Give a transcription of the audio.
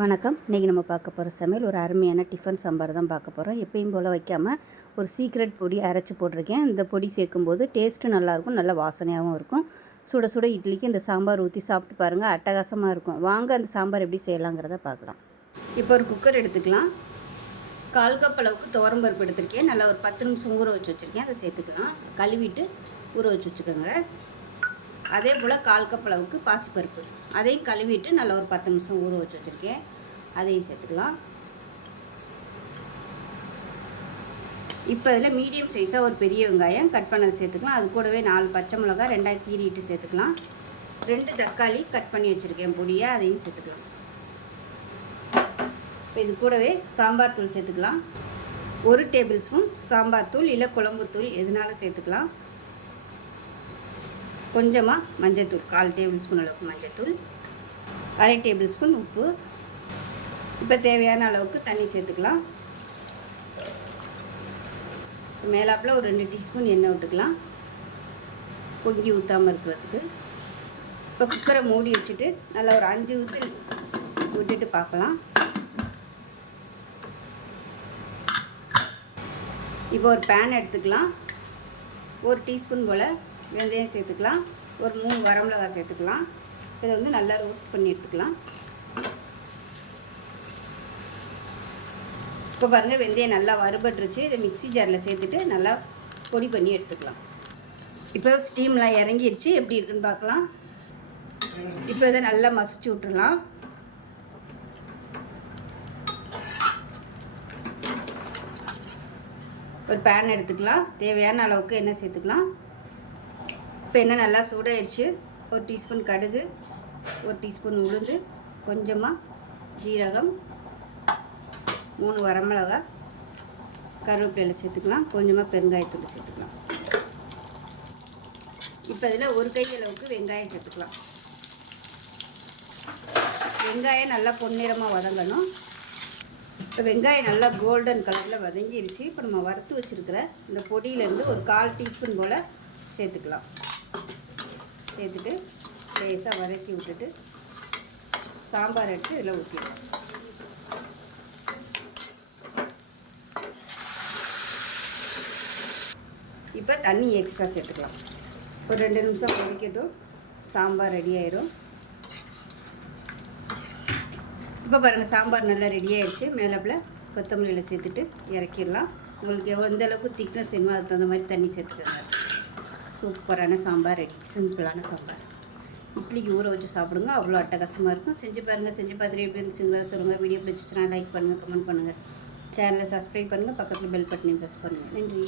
வணக்கம். இன்றைக்கி நம்ம பார்க்க போகிற சமையல் ஒரு அருமையான டிஃபன் சாம்பார் தான் பார்க்க போகிறோம். எப்பயும் போல் வைக்காமல் ஒரு சீக்ரெட் பொடி அரைச்சி போட்டிருக்கேன். இந்த பொடி சேர்க்கும்போது டேஸ்ட்டும் நல்லாயிருக்கும், நல்ல வாசனையாகவும் இருக்கும். சுட சுட இட்லிக்கு இந்த சாம்பார் ஊற்றி சாப்பிட்டு பாருங்கள், அட்டகாசமாக இருக்கும். வாங்க அந்த சாம்பார் எப்படி செய்யலாங்கிறத பார்க்கலாம். இப்போ ஒரு குக்கர் எடுத்துக்கலாம். 1/4 கப் அளவுக்கு துவரம்பருப்பு எடுத்திருக்கேன். நல்லா ஒரு 10 நிமிஷம் ஊற வச்சு வச்சுருக்கேன். அதை சேர்த்துக்கலாம். கழுவிட்டு ஊற வச்சு வச்சுக்கோங்க. அதே போல் 1/4 கப் அளவுக்கு பாசிப்பருப்பு, அதையும் கழுவிட்டு நல்லா ஒரு 10 நிமிஷம் ஊற வச்சு வச்சுருக்கேன். அதையும் சேர்த்துக்கலாம். இப்போ இதில் மீடியம் சைஸாக ஒரு பெரிய வெங்காயம் கட் பண்ணது சேர்த்துக்கலாம். அது கூடவே 4 பச்சை மிளகா 2 கீறிட்டு சேர்த்துக்கலாம். 2 தக்காளி கட் பண்ணி வச்சுருக்கேன் பொடியை, அதையும் சேர்த்துக்கலாம். இப்போ இது கூடவே சாம்பார் தூள் சேர்த்துக்கலாம். 1 டேபிள் ஸ்பூன் சாம்பார் தூள் இல்லை குழம்புத்தூள் எதுனாலும் சேர்த்துக்கலாம். கொஞ்சமாக மஞ்சத்தூள், 1/4 டேபிள் ஸ்பூன் அளவுக்கு மஞ்சத்தூள், 1/2 டேபிள் ஸ்பூன் உப்பு. இப்போ தேவையான அளவுக்கு தண்ணி சேர்த்துக்கலாம். மேலாப்பில் ஒரு 2 டீஸ்பூன் எண்ணெய் விட்டுக்கலாம், பொங்கி ஊற்றாமல் இருக்கிறதுக்கு. இப்போ குக்கரை மூடி வச்சுட்டு நல்லா ஒரு 5 விசில் விட்டுட்டு பார்க்கலாம். இப்போ ஒரு பேன் எடுத்துக்கலாம். 1 டீஸ்பூன் போல் வெந்தயம் சேர்த்துக்கலாம். ஒரு 3 வரமிளகாய் சேர்த்துக்கலாம். இதை வந்து நல்லா ரோஸ்ட் பண்ணி எடுத்துக்கலாம். இப்போ பாருங்கள், வெந்தயம் நல்லா வறுபட்டுருச்சு. இதை மிக்ஸி ஜாரில் சேர்த்துட்டு நல்லா பொடி பண்ணி எடுத்துக்கலாம். இப்போ ஸ்டீம்லாம் இறங்கிடுச்சு. எப்படி இருக்குன்னு பார்க்கலாம். இப்போ இதை நல்லா மசிச்சு விட்டுடலாம். ஒரு பேன் எடுத்துக்கலாம். தேவையான அளவுக்கு எண்ணெய் சேர்த்துக்கலாம். இப்போ எண்ணெய் நல்லா சூடாயிடுச்சு. 1 டீஸ்பூன் கடுகு, 1 டீஸ்பூன் உளுந்து, கொஞ்சமாக ஜீரகம், 3 வரமிளகாய், கருவேப்பிலை சேர்த்துக்கலாம். கொஞ்சமாக பெருங்காயத்தூள் சேர்த்துக்கலாம். இப்போ இதில் 1 கை அளவுக்கு வெங்காயம் சேர்த்துக்கலாம். வெங்காயம் நல்லா பொன்னிறமாக வதங்கணும். இப்போ வெங்காயம் நல்லா கோல்டன் கலரில் வதங்கிடுச்சு. இப்போ நம்ம வறுத்து வச்சுருக்கிற இந்த பொடியிலேருந்து ஒரு 1/4 டீஸ்பூன் போல் சேர்த்துக்கலாம். சேர்த்துட்டு லேசாக வதக்கி விட்டுட்டு சாம்பார் எடுத்து இதில் ஊற்றிடலாம். இப்போ தண்ணி எக்ஸ்ட்ரா சேர்த்துக்கலாம். ஒரு 2 நிமிஷம் கொதிக்கட்டும், சாம்பார் ரெடி ஆயிரும். இப்போ பாருங்கள், சாம்பார் நல்லா ரெடி ஆயிடுச்சு. மேலப்பில் கொத்தமல்லியில் சேர்த்துட்டு இறக்கிடலாம். உங்களுக்கு எந்த அளவுக்கு திக்னஸ் வேணுமோ அதுக்கு தகுந்த மாதிரி தண்ணி சேர்த்துக்கோங்க. சூப்பரான சாம்பார் ரெடி. சிம்பிளான சாம்பார். இட்லிக்கு ஊற வச்சு சாப்பிடுங்க, அவ்வளோ அட்டகாசமாக இருக்கும். செஞ்சு பாருங்கள். செஞ்சு பார்த்துட்டு எப்படி இருந்துச்சுங்களா சொல்லுங்கள். வீடியோ பிடிச்சிச்சுன்னா லைக் பண்ணுங்கள், கமெண்ட் பண்ணுங்கள். சேனலை சப்ஸ்கிரைப் பண்ணுங்கள். பக்கத்தில் பெல் பட்டனையும் ப்ரெஸ் பண்ணுங்கள். நன்றி.